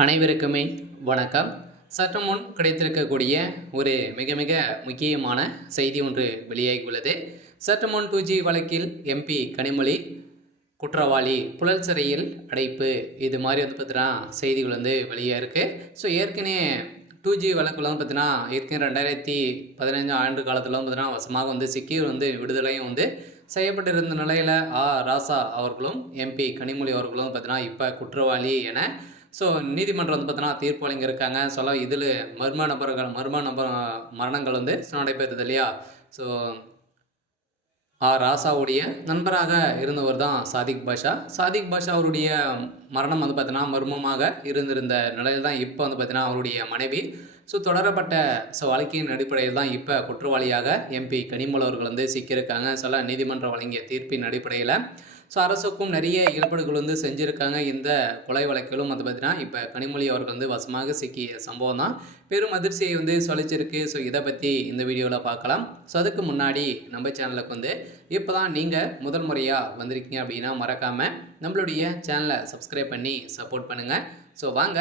அனைவருக்குமே வணக்கம். சற்று முன் கிடைத்திருக்கக்கூடிய ஒரு மிக மிக முக்கியமான செய்தி ஒன்று வெளியாகியுள்ளது. சற்று முன் 2G வழக்கில் எம்பி கனிமொழி குற்றவாளி புழல் சிறையில் அடைப்பு, இது மாதிரி பார்த்தீங்கன்னா செய்திகள் வெளியாக இருக்குது. ஸோ ஏற்கனவே 2G வழக்கில் பார்த்தீங்கன்னா ஏற்கனவே 2015 ஆண்டு காலத்தில் பார்த்தீங்கன்னா வசமாக சிக்கி விடுதலையும் செய்யப்பட்டிருந்த நிலையில் ராசா அவர்களும் எம்பி கனிமொழி அவர்களும் பார்த்தீங்கன்னா இப்போ குற்றவாளி என ஸோ நீதிமன்றம் பார்த்தீங்கன்னா தீர்ப்பு வழங்கியிருக்காங்க. இதில் மர்ம நபர் மரணங்கள் நடைபெறுது இல்லையா. ஸோ ராசாவுடைய நண்பராக இருந்தவர் தான் சாதிக் பாஷா. சாதிக் பாஷா அவருடைய மரணம் பார்த்தீங்கன்னா மர்மமாக இருந்திருந்த நிலையில் தான் இப்போ பார்த்தீங்கன்னா அவருடைய மனைவி தொடரப்பட்ட வழக்கின் அடிப்படையில் தான் இப்போ குற்றவாளியாக எம்பி கனிமொழி அவர்கள் சிக்கியிருக்காங்க. நீதிமன்றம் வழங்கிய தீர்ப்பின் அடிப்படையில் அரசுக்கும் நிறைய இழப்பீடுகள் செஞ்சுருக்காங்க. இந்த கொலை வழக்கிலும் பார்த்தீங்கன்னா இப்போ கனிமொழி அவர்கள் வசமாக சிக்கிய சம்பவம் தான் பெரும் அதிர்ச்சியை சொல்லிச்சிருக்கு. இதை பற்றி இந்த வீடியோவில் பார்க்கலாம். அதுக்கு முன்னாடி நம்ம சேனலுக்கு இப்போ தான் நீங்கள் முதல் முறையாக வந்திருக்கீங்க அப்படின்னா மறக்காமல் நம்மளுடைய சேனலை சப்ஸ்கிரைப் பண்ணி சப்போர்ட் பண்ணுங்கள். வாங்க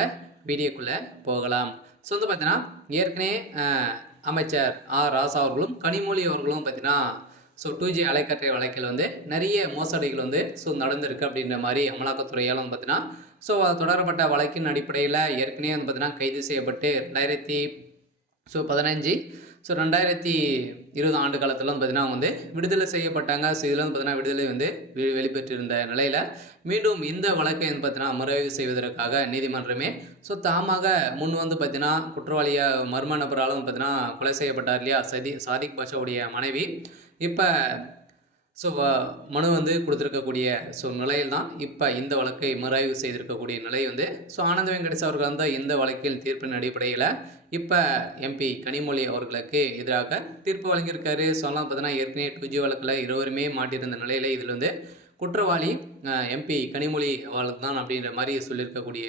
வீடியோக்குள்ளே போகலாம். பார்த்தீங்கன்னா ஏற்கனவே அமைச்சர் ராசா அவர்களும் கனிமொழி அவர்களும் பார்த்தீங்கன்னா 2G அலைக்கற்றை வழக்கில் நிறைய மோசடிகள் நடந்திருக்கு அப்படின்ற மாதிரி அமலாக்கத்துறையால் பார்த்தீங்கன்னா தொடரப்பட்ட வழக்கின் அடிப்படையில் ஏற்கனவே பார்த்தீங்கன்னா கைது செய்யப்பட்டு 2015 2020 ஆண்டு காலத்தில் பார்த்தீங்கன்னா விடுதலை செய்யப்பட்டாங்க. இதில் பார்த்தீங்கன்னா விடுதலை வெளிப்பெற்றிருந்த நிலையில் மீண்டும் இந்த வழக்கை பார்த்தீங்கன்னா மறுஆய்வு செய்வதற்காக நீதிமன்றமே தாமாக முன் பார்த்தீங்கன்னா குற்றவாளியாக மர்ம நபராலும் பார்த்தீங்கன்னா கொலை செய்யப்பட்டார் இல்லையா சாதிக் பாஷாவுடைய மனைவி. இப்போ மனு கொடுத்துருக்கக்கூடிய நிலையில் தான் இப்போ இந்த வழக்கை மறுஆய்வு செய்திருக்கக்கூடிய நிலை ஆனந்த வெங்கடேஷ் அவர்கள் இந்த வழக்கில் தீர்ப்பின் அடிப்படையில் இப்போ எம்பி கனிமொழி அவர்களுக்கு எதிராக தீர்ப்பு வழங்கியிருக்காரு. பார்த்தீங்கன்னா ஏற்கனவே 2G வழக்கில் இருவருமே மாட்டியிருந்த நிலையில் இதில் குற்றவாளி எம்பி கனிமொழி அவர்களுக்கு தான் அப்படின்ற மாதிரி சொல்லியிருக்கக்கூடிய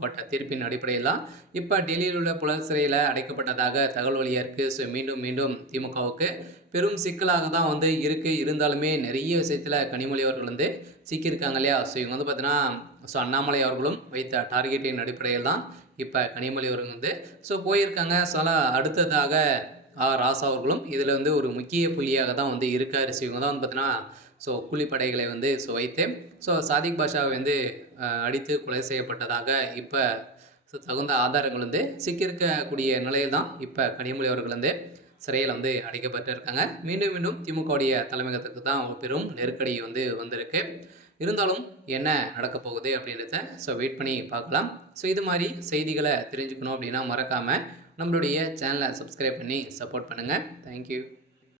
பட்ட தீர்ப்பின் அடிப்படையில் தான் இப்போ டெல்லியில் உள்ள புழல் சிறையில் அடைக்கப்பட்டதாக தகவல் வழியாக இருக்குது. மீண்டும் மீண்டும் திமுகவுக்கு பெரும் சிக்கலாக தான் இருக்குது. இருந்தாலுமே நிறைய விஷயத்தில் கனிமொழி அவர்கள் சிக்கியிருக்காங்க இல்லையா. இவங்க பார்த்தீங்கன்னா அண்ணாமலை அவர்களும் வைத்த டார்கெட்டின் அடிப்படையில் தான் இப்போ கனிமொழி அவர்கள் போயிருக்காங்க. அடுத்ததாக ராசா அவர்களும் இதில் ஒரு முக்கிய புள்ளியாக தான் இருக்கார். இவங்க தான் பார்த்தீங்கன்னா கூலிப்படைகளை வைத்து சாதிக் பாஷாவை அடித்து கொலை செய்யப்பட்டதாக இப்போ தகுந்த ஆதாரங்கள் சிக்கியிருக்கக்கூடிய நிலையில் தான் இப்போ கனிமொழி அவர்கள் சிறையில் அடைக்கப்பட்டிருக்காங்க. மீண்டும் மீண்டும் திமுகவுடைய தலைமையகத்துக்கு தான் பெரும் நெருக்கடி வந்திருக்கு. இருந்தாலும் என்ன நடக்க போகுது அப்படின்றத வெயிட் பண்ணி பார்க்கலாம். இது மாதிரி செய்திகளை தெரிஞ்சுக்கணும் அப்படின்னா மறக்காமல் நம்மளுடைய சேனலை சப்ஸ்கிரைப் பண்ணி சப்போர்ட் பண்ணுங்கள். தேங்க்யூ.